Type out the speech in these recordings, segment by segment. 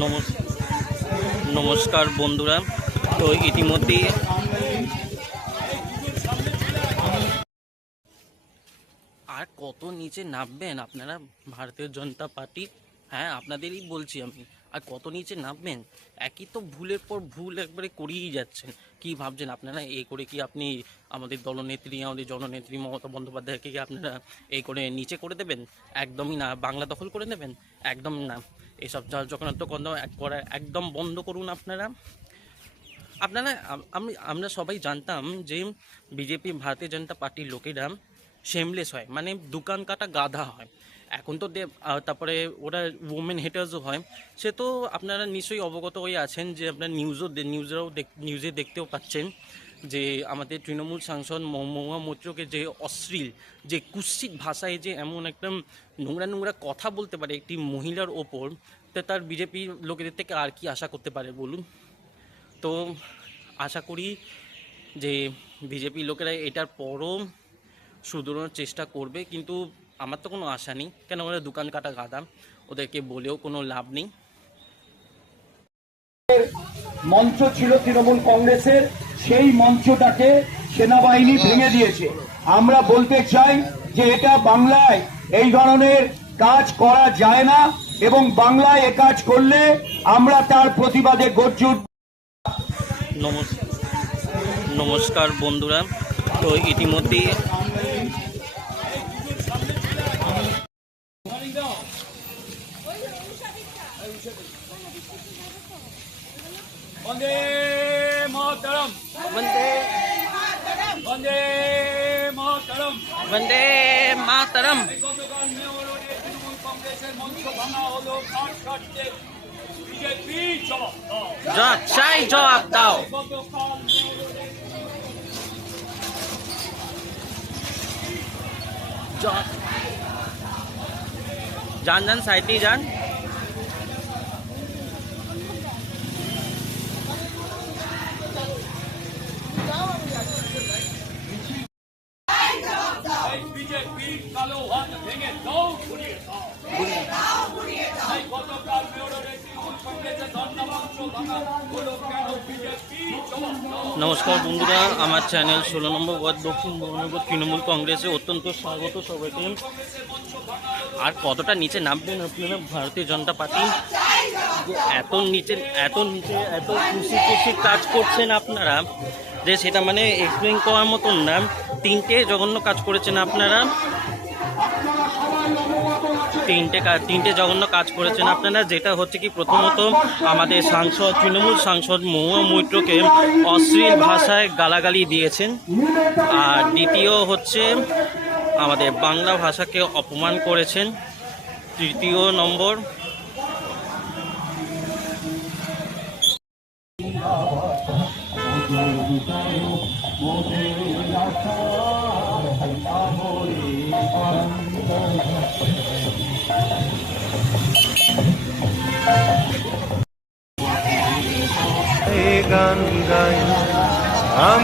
নমস, নমস্কার বন্ধুরা। তো ইতিমধ্যেই আর কত নিচে নামবেন আপনারা? ভারতীয় জনতা পার্টি? হ্যাঁ আপনাদেরই বলছি আমি। আর কত নিচে নামবেন? একই তো ভুলের পর ভুল একবারে করিয়েই যাচ্ছেন। কি ভাবছেন আপনারা? এই করে কি আপনি আমাদের দলনেত্রী, আমাদের জননেত্রী মমতা বন্দ্যোপাধ্যায়কে কি আপনারা এই করে নিচে করে দেবেন? একদমই না, বাংলা দখল করে নেবেন একদম না। জল চক্রান্ত কন্দ করা একদম বন্ধ করুন আপনারা। আপনারা, আমি আমরা সবাই জানতাম যে বিজেপি, ভারতীয় জনতা পার্টির লোকেরা শেমলেস হয় মানে দোকান কাটা গাধা হয়। এখন তো তারপরে ওরা ওমেন হেটার্সও হয়। সে তো আপনারা নিশ্চয়ই অবগত হয়ে আছেন যে আপনার নিউজও দেখ- নিউজে দেখতেও পাচ্ছেন। যে আমাদের তৃণমূল সাংসদ মহুয়া মৈত্রকে যে অশ্লীল, যে কুৎসিত ভাষায় যে এমন একটা নোংরা নোংরা কথা বলতে পারে একটি মহিলার ওপর, তা তার বিজেপি লোকেদের থেকে আর কি আশা করতে পারে বলুন? তো আশা করি যে বিজেপি লোকেরা এটার পরও শুধরানোর চেষ্টা করবে, কিন্তু আমার তো কোনো আশা নেই। কেন ওরা দোকান কাটা গাদা ওদেরকে বলেও কোনো লাভ নেই। মঞ্চ ছিল তৃণমূল কংগ্রেসের সেই মঞ্চটাকে সেনাবাহিনী ভেঙে দিয়েছে আমরা বলতে চাই যে এটা বাংলায় এই ধরনের কাজ করা যায় না এবং বাংলায় এ কাজ করলে আমরা তার প্রতিবাদে গর্জে উঠব। নমস নমস্কার বন্ধুরা তো ইতিমধ্যেই বন্দে মাতরম বন্দে বন্দে মাতরম বন্দে মাতরম গতকাল মেয়র রোডে তৃণমূল কংগ্রেসের মঞ্চ ভাঙা হলো কাঠ কাটতে বিজেপি জবাব দাও। জবাব চাই জবাব দাও গতকাল মেয়র রোডে জবাব যান যান সাইডে যান ভেঙে দাও ঘুরিয়ে দাও। এই গতকাল মেয়র রোডে তৃণমূল কংগ্রেসের ধর্ণা মঞ্চ ভাঙা হলো কেন বিজেপি? নমস্কার বন্ধুরা, আমার চ্যানেল ষোলো নম্বর ওয়ার্ড দক্ষিণ মহানগর তৃণমূল কংগ্রেসে অত্যন্ত স্বাগত সবাইকে। আর কতটা নিচে নামবেন আপনারা? ভারতীয় জনতা পার্টি এত নিচে এত নিচে, এত খুশি খুশি কাজ করছেন আপনারা যে সেটা মানে এক্সপ্লেন করার মতন না। তিনটে জঘন্য কাজ করেছেন আপনারা। তিনটে তিনটে জঘন্য কাজ করেছেন আপনারা, যেটা হচ্ছে কি প্রথমত আমাদের সাংসদ, তৃণমূল সাংসদ মহুয়া মৈত্রকে অশ্লীল ভাষায় গালাগালি দিয়েছেন। আর দ্বিতীয় হচ্ছে আমাদের বাংলা ভাষাকে অপমান করেছেন। তৃতীয় নম্বর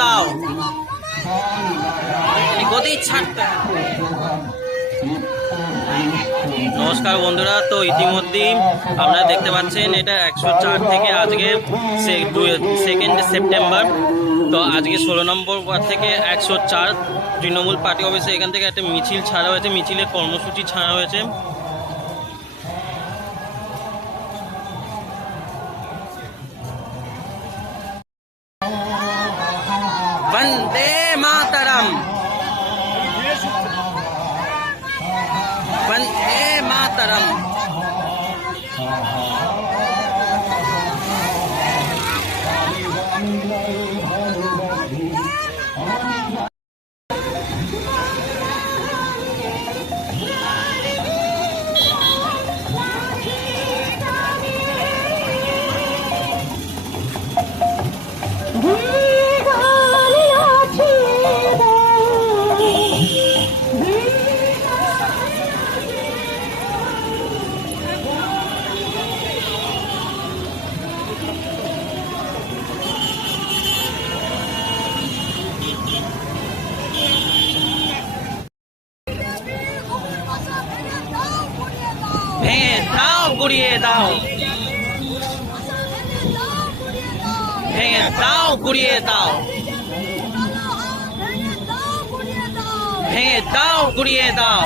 দাও। গদি ছাড়তে। নমস্কার বন্ধুরা, তো ইতিমধ্যেই আপনারা দেখতে পাচ্ছেন এটা একশো চার থেকে আজকে সেকেন্ড সেপ্টেম্বর তো আজকে ষোলো নম্বর ওয়ার্ড থেকে একশো চার তৃণমূল পার্টি অফিসে এখান থেকে একটা মিছিল ছাড়া হয়েছে মিছিলের কর্মসূচি ছাড়া হয়েছে। বন্দে মাতারাম। ভেঙে দাও। গুড়িয়ে দাও। ভেঙে দাও গুড়িয়ে দাও। ভেঙে দাও গুড়িয়ে দাও।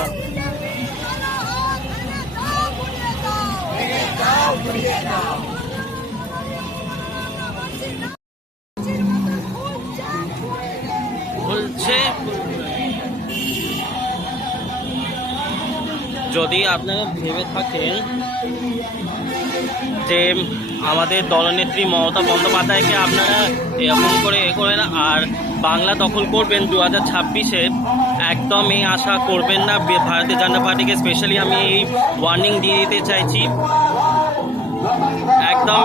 বলছে যদি আপনারা ভেবে থাকেন যে আমাদের দলনেত্রী মমতা বন্দ্যোপাধ্যায়কে আপনারা এরকম করে এ করে না আর বাংলা দখল করবেন দু হাজার ছাব্বিশে, একদম এই আশা করবেন না। ভারতীয় জনতা পার্টিকে স্পেশালি আমি এই ওয়ার্নিং দিয়ে দিতে চাইছি। একদম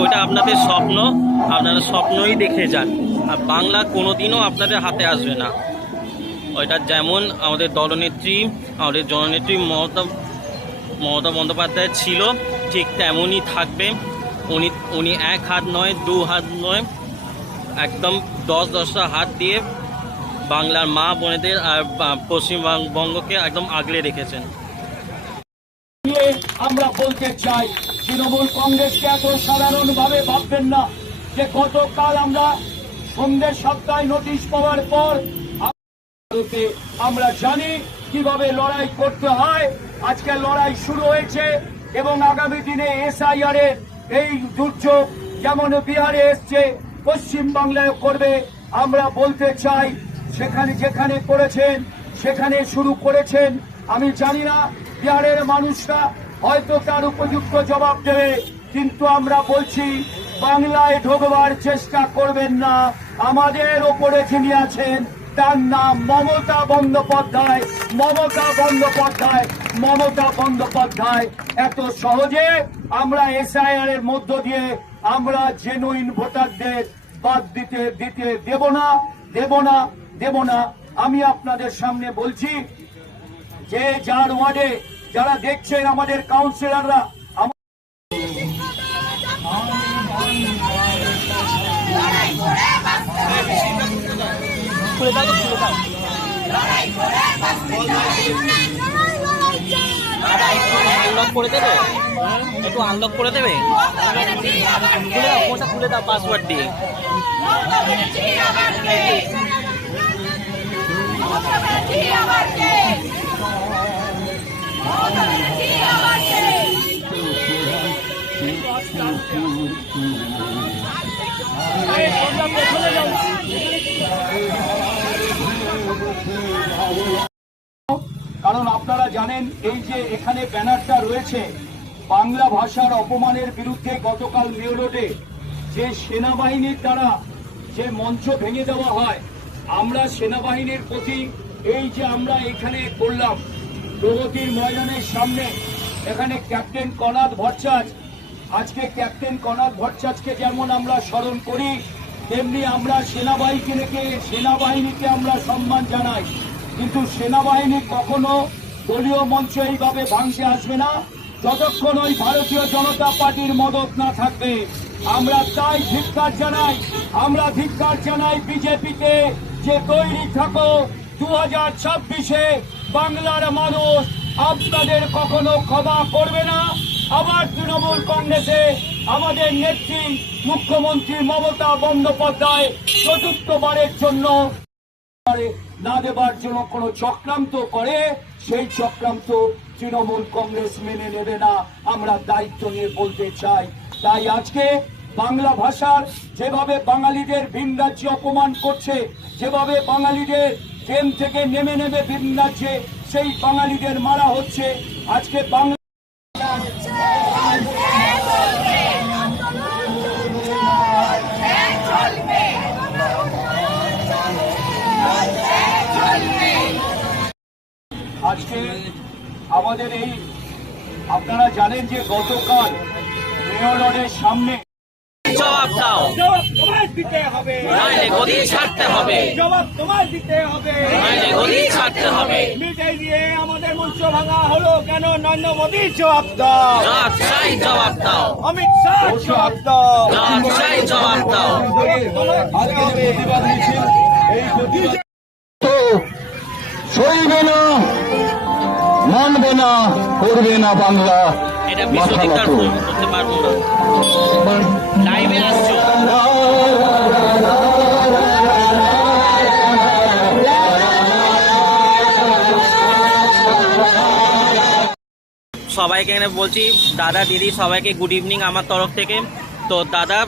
ওইটা আপনাদের স্বপ্ন। আপনারা স্বপ্নই দেখে যান। আর বাংলা কোনোদিনও আপনাদের হাতে আসবে না। ওইটা যেমন আমাদের দলনেত্রী, আমাদের জননেত্রী মমতা মমতা বন্দ্যোপাধ্যায় ছিল, ঠিক তেমনই থাকবে। উনি উনি এক হাত নয়, দু হাত নয়, একদম দশ দশটা হাত দিয়ে বাংলার মা বোনেদের আর পশ্চিমবঙ্গকে একদম আগলে রেখেছেন। আমরা বলতে চাই, তৃণমূল কংগ্রেসকে এত সাধারণ ভাবে ভাববেন না যে গতকাল আমরা সন্ধ্যের সপ্তাহে নোটিশ পাওয়ার পর ভারতে আমরা জানি কীভাবে লড়াই করতে হয়। আজকে লড়াই শুরু হয়েছে এবং আগামী দিনে এসআইআর এর এই দুর্যোগ যেমন বিহারে এসছে পশ্চিমবাংলায় করবে, আমরা বলতে চাই সেখানে যেখানে করেছেন, সেখানে শুরু করেছেন। আমি জানি না বিহারের মানুষরা হয়তো তার উপযুক্ত জবাব দেবে, কিন্তু আমরা বলছি বাংলায় ঢোকবার চেষ্টা করবেন না। আমাদের ওপরে যিনি আছেন তার নাম মমতা বন্দ্যোপাধ্যায়। মমতা বন্দ্যোপাধ্যায় মমতা বন্দ্যোপাধ্যায়। এত সহজে আমরা এসআইআর এর মধ্য দিয়ে আমরা জেনুইন ভোটারদের বাদ দিতে দিতে দেব না দেব না দেব না। আমি আপনাদের সামনে বলছি, যে যার ওয়ার্ডে যারা দেখছেন আমাদের কাউন্সিলররা আনলক করে দেবে? একটু আনলক করে দেবে? খুলে দাও ফোনটা খুলে দাও পাসওয়ার্ড দিয়ে। কারণ আপনারা জানেন, এই যে এখানে ব্যানারটা রয়েছে, বাংলা ভাষার অপমানের বিরুদ্ধে গতকাল মেয় রোডে যে সেনাবাহিনীর দ্বারা যে মঞ্চ ভেঙে দেওয়া হয়, আমরা সেনাবাহিনীর প্রতি এই যে আমরা এখানে করলাম, প্রগতির ময়দানের সামনে, এখানে ক্যাপ্টেন কনাদ ভট্টাচ আজকে ক্যাপ্টেন কনাদ ভট্টাচকে যেমন আমরা স্মরণ করি, তেমনি আমরা সেনাবাহিনীকে সেনাবাহিনীকে আমরা সম্মান জানাই। কিন্তু সেনাবাহিনী কখনো দলীয় মঞ্চ এইভাবে ভাঙতে আসবে না। যতক্ষণ ওই ভারতীয় জনতা পার্টির মদত না থাকবে, আমরা তাই ধিক্কার জানাই, আমরা ধিক্কার জানাই বিজেপিতে যে তৈরি থাকো দু হাজার ছাব্বিশে বাংলার মানুষ আপনাদের কখনো ক্ষমা করবে না। আবার তৃণমূল কংগ্রেসে আমাদের নেত্রী মুখ্যমন্ত্রী মমতা বন্দ্যোপাধ্যায় চতুর্থবারের জন্য না দেবার জন্য কোনো চক্রান্ত করে, সেই চক্রান্ত তৃণমূল কংগ্রেস মেনে নেবে না। আমরা দায়িত্ব নিয়ে বলতে চাই। তাই আজকে বাংলা ভাষার যেভাবে বাঙালিদের ভিন অপমান করছে, যেভাবে বাঙালিদের ট্রেন থেকে নেমে নেমে ভিন রাজ্যে সেই বাঙালিদের মারা হচ্ছে, আজকে বাংলা আমাদের এই আপনারা জানেন যে গতকাল মেয়র রোডের সামনে জবাব দাও। জবাব দিতে হবে। নইলে গদি ছাড়তে হবে। জবাব তোমায় দিতে হবে। নইলে গদি ছাড়তে হবে। মিটাই দিয়ে আমাদের মঞ্চ ভাঙা হলো কেন? নরেন্দ্র মোদী জবাব দাও। জবাব চাই জবাব দাও। অমিত শাহ জবাব দাও। জবাব চাই জবাব দাও। আজকে প্রতিবাদ মিছিল এই না করবে না বাংলা। মাথা বিশ্বধিকার পারব না। লাইভে আসছো। সবাইকে এখানে বলছি দাদা দিদি সবাইকে গুড ইভিনিং আমার তরফ থেকে। তো দাদা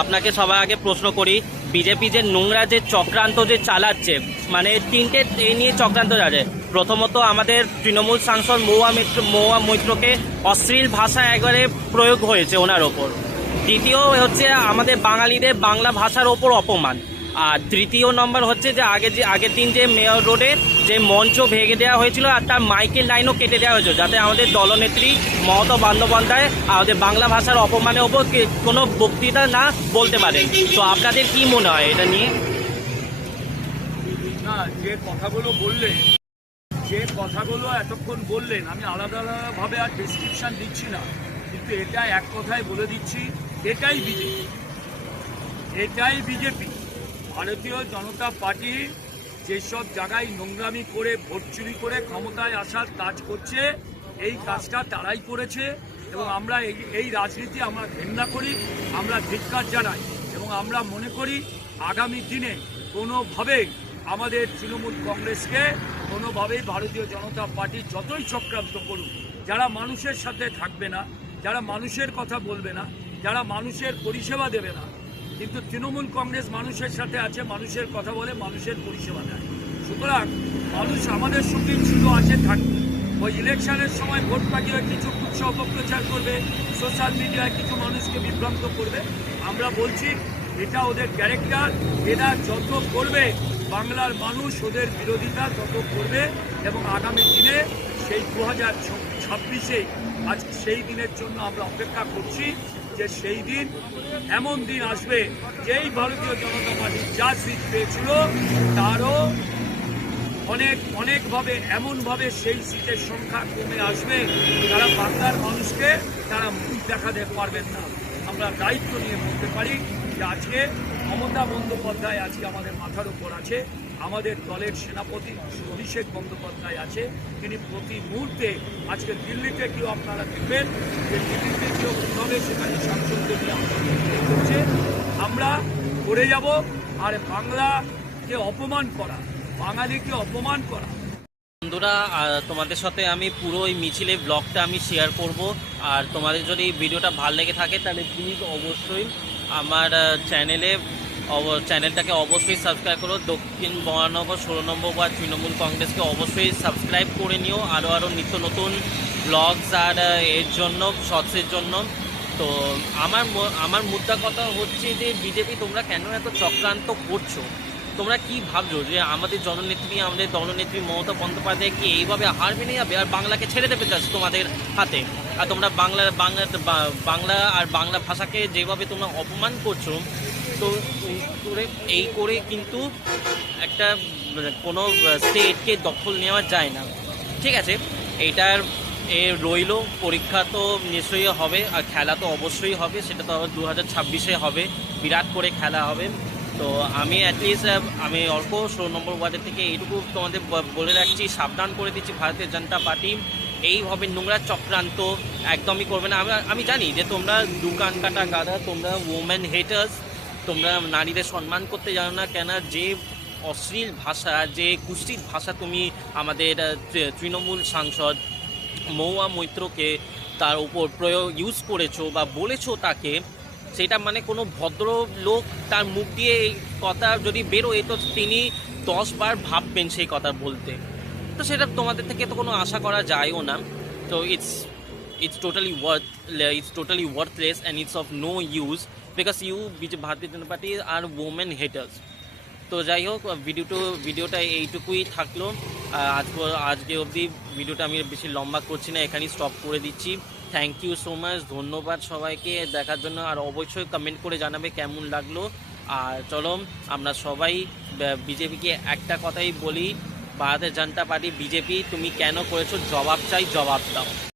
আপনাকে সবার আগে প্রশ্ন করি, বিজেপি যে নোংরা, যে চক্রান্ত যে চালাচ্ছে মানে তিনটে এই নিয়ে চক্রান্ত যাচ্ছে। প্রথমত আমাদের তৃণমূল সাংসদ মৌয়া মিত্র মৌয়া মৈত্রকে অশ্লীল ভাষা একবারে প্রয়োগ হয়েছে ওনার ওপর। দ্বিতীয় হচ্ছে আমাদের বাঙালিদের বাংলা ভাষার ওপর অপমান। আর তৃতীয় নম্বর হচ্ছে যে আগে যে, আগের দিন যে মেয়র রোডে যে মঞ্চ ভেঙে দেওয়া হয়েছিল আর তার মাইকের লাইনও কেটে দেওয়া হয়েছিল, যাতে আমাদের দলনেত্রী মমতা বন্দ্যোপাধ্যায়, আমাদের বাংলা ভাষার অপমানের ওপর কোনো বক্তৃতা না বলতে পারেন। তো আপনাদের কি মনে হয় এটা নিয়ে? না, যে কথাগুলো বললেন, যে কথাগুলো এতক্ষণ বললেন, আমি আলাদা আলাদাভাবে আর ডেসক্রিপশন দিচ্ছি না, কিন্তু এটা এক কথায় বলে দিচ্ছি, এটাই বিজেপি। এটাই বিজেপি। ভারতীয় জনতা পার্টি যেসব জায়গায় নোংরামি করে ভোট চুরি করে ক্ষমতায় আসার কাজ করছে, এই কাজটা তারাই করেছে এবং আমরা এই- এই রাজনীতি আমরা ঘৃণা করি, আমরা ধিক্কার জানাই এবং আমরা মনে করি আগামী দিনে কোনোভাবেই আমাদের তৃণমূল কংগ্রেসকে, কোনোভাবেই ভারতীয় জনতা পার্টি যতই চক্রান্ত করুক, যারা মানুষের সাথে থাকবে না, যারা মানুষের কথা বলবে না, যারা মানুষের পরিষেবা দেবে না কিন্তু তৃণমূল কংগ্রেস মানুষের সাথে আছে, মানুষের কথা বলে, মানুষের পরিষেবা দেয়। সুতরাং মানুষ আমাদের সঙ্গে শুধু আছে, থাকবে। ওই ইলেকশনের সময় ভোট পাঠিয়ে কিছু কুচ্ছ অপপ্রচার করবে, সোশ্যাল মিডিয়ায় কিছু মানুষকে বিভ্রান্ত করবে। আমরা বলছি, এটা ওদের ক্যারেক্টার এরা যত করবে, বাংলার মানুষ ওদের বিরোধিতা তত করবে এবং আগামী দিনে সেই দু হাজার ছাব্বিশে, আজ সেই দিনের জন্য আমরা অপেক্ষা করছি। যে সেই দিন, এমন দিন আসবে যেই ভারতীয় জনতা পার্টি যা সিট পেয়েছিল, তারও অনেক, অনেকভাবে, এমনভাবে সেই সিটের সংখ্যা কমে আসবে। তারা বাংলার মানুষকে, তারা মুখ দেখাতে পারবেন না। আমরা দায়িত্ব নিয়ে বলতে পারি যে আজকে মমতা বন্দ্যোপাধ্যায় আজকে আমাদের মাথার উপর আছে। আমাদের দলের সেনাপতি অভিষেক বন্দ্যোপাধ্যায় আছে। তিনি প্রতি মুহূর্তে আজকে দিল্লিতে কেউ আপনারা দেখবেন, যে দিল্লিতে কেউ কীভাবে সেখানে সাংসদদের নিয়ে করছে আমরা করে যাব আর বাংলাকে অপমান করা, বাঙালিকে অপমান করা। বন্ধুরা তোমাদের সাথে আমি পুরো ওই মিছিলের ব্লগটা আমি শেয়ার করব। আর তোমাদের যদি ভিডিওটা ভালো লেগে থাকে, তাহলে প্লিজ অবশ্যই আমার চ্যানেলে চ্যানেলটাকে অবশ্যই সাবস্ক্রাইব করো। দক্ষিণ মহানগর ষোলো নম্বর ওয়ার্ড, তৃণমূল কংগ্রেসকে অবশ্যই সাবস্ক্রাইব করে নিও। আরও আরও নিত্য নতুন ব্লগস আর এর জন্য শর্টসের জন্য। তো আমার আমার মুদ্রা কথা হচ্ছে যে, বিজেপি তোমরা কেন এত চক্রান্ত করছ? তোমরা কি ভাবছ যে, আমাদের জননেত্রী, আমাদের দলনেত্রী মমতা বন্দ্যোপাধ্যায় কি এইভাবে হার মেনে যাবে? আর বাংলাকে ছেড়ে দেবে চাস তোমাদের হাতে? আর তোমরা বাংলা বাংলা বাংলা আর বাংলা ভাষাকে যেভাবে তোমরা অপমান করছ করে, এই করে কিন্তু একটা মানে কোনো স্টেটকে দখল নেওয়া যায় না। ঠিক আছে? এইটার এ রইল, পরীক্ষা তো নিশ্চয়ই হবে, আর খেলা তো অবশ্যই হবে, সেটা তো দু হাজার ছাব্বিশে হবে, বিরাট করে খেলা হবে। তো আমি অ্যাটলিস্ট আমি অল্প ষোলো নম্বর ওয়ার্ডের থেকে এইটুকু তোমাদের বলে রাখছি, সাবধান করে দিচ্ছি ভারতীয় জনতা পার্টি। এইভাবে নোংরা চক্রান্ত, একদমই করবে না। আমি আমি জানি যে তোমরা দোকান কাটা গাদা তোমরা ওমেন হেটার্স তোমরা নারীদের সম্মান করতে জানো না কেন? যে অশ্লীল ভাষা, যে কুষ্ঠিত ভাষা তুমি আমাদের তৃণমূল সাংসদ মৌয়া মৈত্রকে তার উপর প্রয়োগ ইউজ করেছ বা বলেছ তাকে, সেটা মানে কোনো ভদ্র লোক তার মুখ দিয়ে এই কথা যদি বেরোয়, তো তিনি দশ বার ভাববেন সেই কথা বলতে। তো সেটা তোমাদের থেকে তো কোনো আশা করা যায়ও না। তো it's it's totally worth it's totally worthless and it's of no use you BJ Bharatiya Janata Party are women haters. তো যাই হোক ভিডিওটো ভিডিওটা এইটুকুই থাকল। আজ আজকে অবধি ভিডিওটা আমি বেশি লম্বা করছি না, এখানেই স্টপ করে দিচ্ছি। থ্যাংক ইউ সো মাচ ধন্যবাদ সবাইকে। দেখার জন্য আর অবশ্যই কমেন্ট করে জানাবে কেমন লাগল। আর চলো, আমরা সবাই বিজেপিকে একটা কথাই বলি ভারতের জনতা পার্টি বিজেপি তুমি কেন করেছ? জবাব চাই, জবাব দাও।